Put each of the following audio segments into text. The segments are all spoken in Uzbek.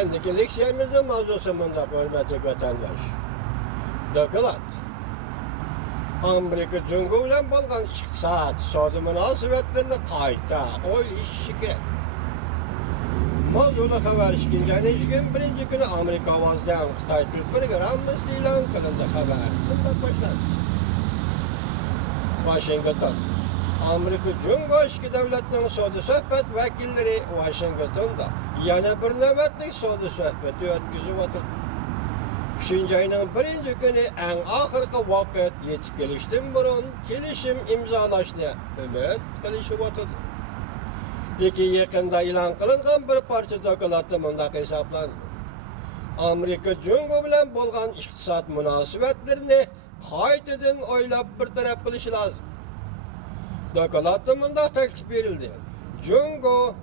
Endiki leksiyemizin mavzusu bunda hürmetli vatandaş. Doklad. Amerika Cumhuriyeti bilen bolgan iqtisad, savdo münasebetlerini qayta o'ylash kerak. Mavzuda xabar işkincenin birinci günü Amerika avazdan Xitoy til programmasi e'lon qilindi. Xabar bunday boshlandi. Washington. Amerika Cumhuriyeti davlatining savdo suhbat vakillari Washingtonda yana bir navbatlik savdo suhbati o'tkazib o'tdi. 3-ayning birinchi kuni eng oxirgi vaqt yetib kelishdan burun kelishim imzolashni umid qilishib o'tdi. Lekin yaqinda e'lon qilingan bir parcha dokladda bunday hisoblandi. Amerika Cumhuriyeti bilan bo'lgan iqtisod munosabatlarini qaytadan o'ylab bir taraf qilish lozim. Dokladda bunday taklif berildi. Cumhuriyet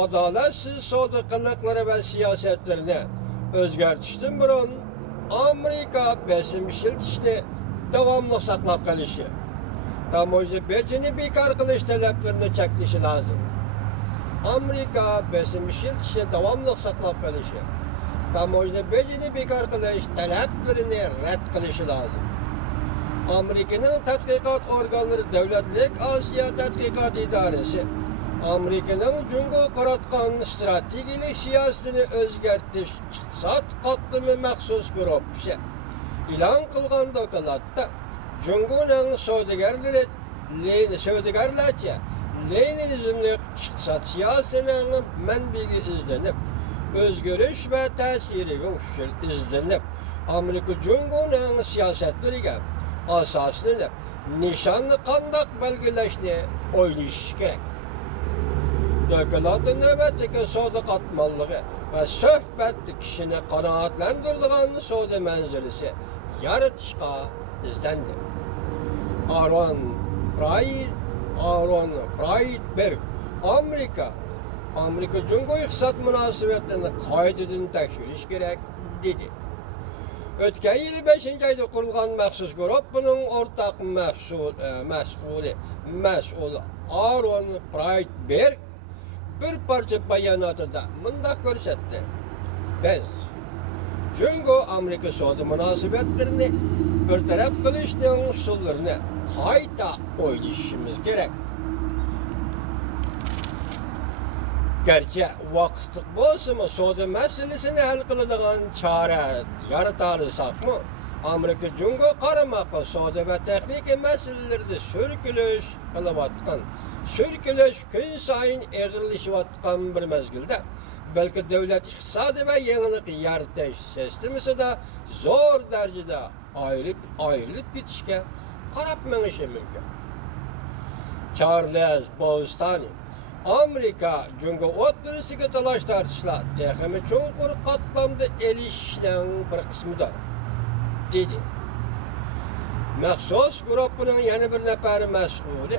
adolatsiz savdo qiliqlari va siyosatlarini o'zgartirishdan burun Amerika besim ishlatishni davomli saqlab qolishi, tamoyil bejini bekor qilish talablarini cheklashi lozim. Amerika besim ishlatishni davomli saqlab qolishi, tamoyil bejini bekor qilish talablarini rad qilishi lozim. Amerikaning tadqiqot organlari Davlatlik Osiyo tadqiqot idorasi Amerikaning Cumhuriyetga qaratgan strategik siyosatini o'zgartirish iqtisod qatlami maxsus guruhi e'lon qilgan dokladda Cumhuriyetning savdogarlarcha Leninizmlik iqtisod siyosatining manbagi izlanib, o'zgarish va ta'siriga izlanib, Amerika Cumhuriyetining siyosatlariga asoslanib, nishonni qandoq belgilashni o'ylash kerak. Dokladda navbatdagi savdo qatmanligi va suhbat kishini qanoatlantiradigan savdo manzilasi yaratishga izlandi. Aaron Breitbart Amerika Cumhuriyeti iqtisod munosabatlarini qaytadan tekshirish kerak dedi. O'tgan yil 5-oyda qurilgan maxsus guruh buning o'rtaq mas'uli Aaron Breitbart bir parça bayonotida bunday ko'rsatdi. Biz Cumhuriyet Amerika savdo munosabatlarini bir taraf qilishning usullarini qayta o'ylashimiz kerak. Gerçi vaqtliq bo'lsa-mu, savdo masalasini hal qiladigan chora yarata olsakmi, Amerika Cumhuriyeti qaramoqqa savdo va texnika masalalarida so'rkilish kun sayin eg'irlashayotgan bir mezgilda, balki davlat iqtisodi va yangilik yaratish sistemasida zo'r darajada ayrılib ketishga qarab menishi mumkin. Charles Bostani Amerika Cumhuriyeti o'rtasiga talash tortishlar texnik cho'nqur qatlamda elishning bir qismidir, dedi. Maxsus guruhning yana bir nafar mas'uli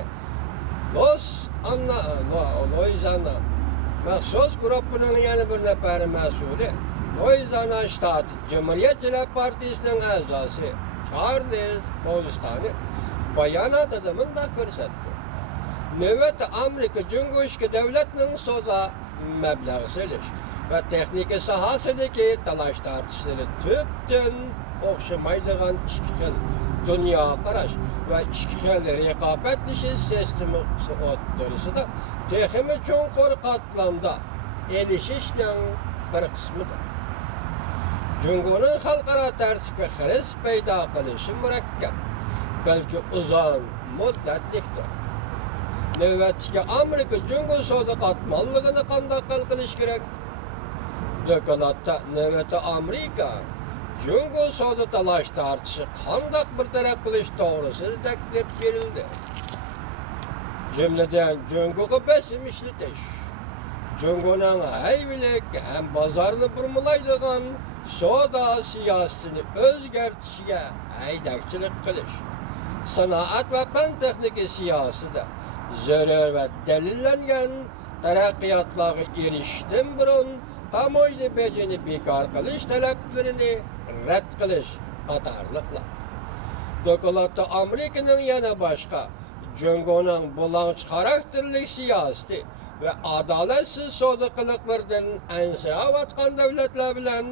maxsus guruhning yana bir nafar mas'uli Louisiana shtat Cumhuriyetçiler Partiyasining a'zosi Charles Bostani bayonotida bunday ko'rsatdi. Navbatda Amerika Cumhuriyeti davlatining savdo mablag' solish va texnika sohasidagi talash tortishlari tubdan o'xshamaydigan ikki xil dunyo qarash va ikki xil raqobatlashish sistemasi o'rtasida texnik cho'nqur qatlamda elishishning bir qismidir. Cumhuriyetning xalqaro tartibga xiris paydo qilishi murakkab, balki uzun muddatlikdir. Navbatdagi Amerika Cumhuriyeti savdo qatmanligini qanday hal qilish kerak? Dokladda navbatda Amerika Cumhuriyeti savdo talash tortishi qanday bir taraf qilish to'g'risida taklif berildi. Jumladan Cumhuriyetga besim ishlatish, Cumhuriyetning hayvilik ham bozorni burmalaydigan savdo siyosatini o'zgartirishga haydakchilik qilish, sanoat va fan texnika siyosatida zarur va dalillangan taraqqiyotlarga erishishdan burun tamoyil bejini bekor qilish talablarini rad qilish qatorliqlar. Dokladda Amerikaning yana boshqa Cumhuriyetning bulanç xarakterli siyosati ve adaletsiz savdo qiliqlardan ansirayotgan davlatlar bilan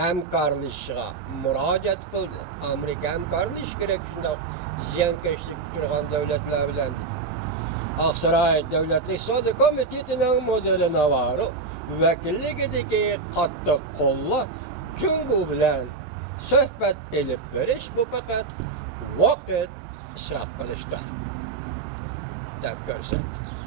hamkorlashishga murojaat qildi. Amerika hamkorlashish kerak shunday ziyonkashlik uchragan davlatlar bilan. Aqsaray Davlatlik savdo komitetining mudiri Navarro vakilligidagi qattiq qo'llab Jungo bilan suhbat elib berish bu faqat vaqt isrof qilishdir deb ko'rsatdi.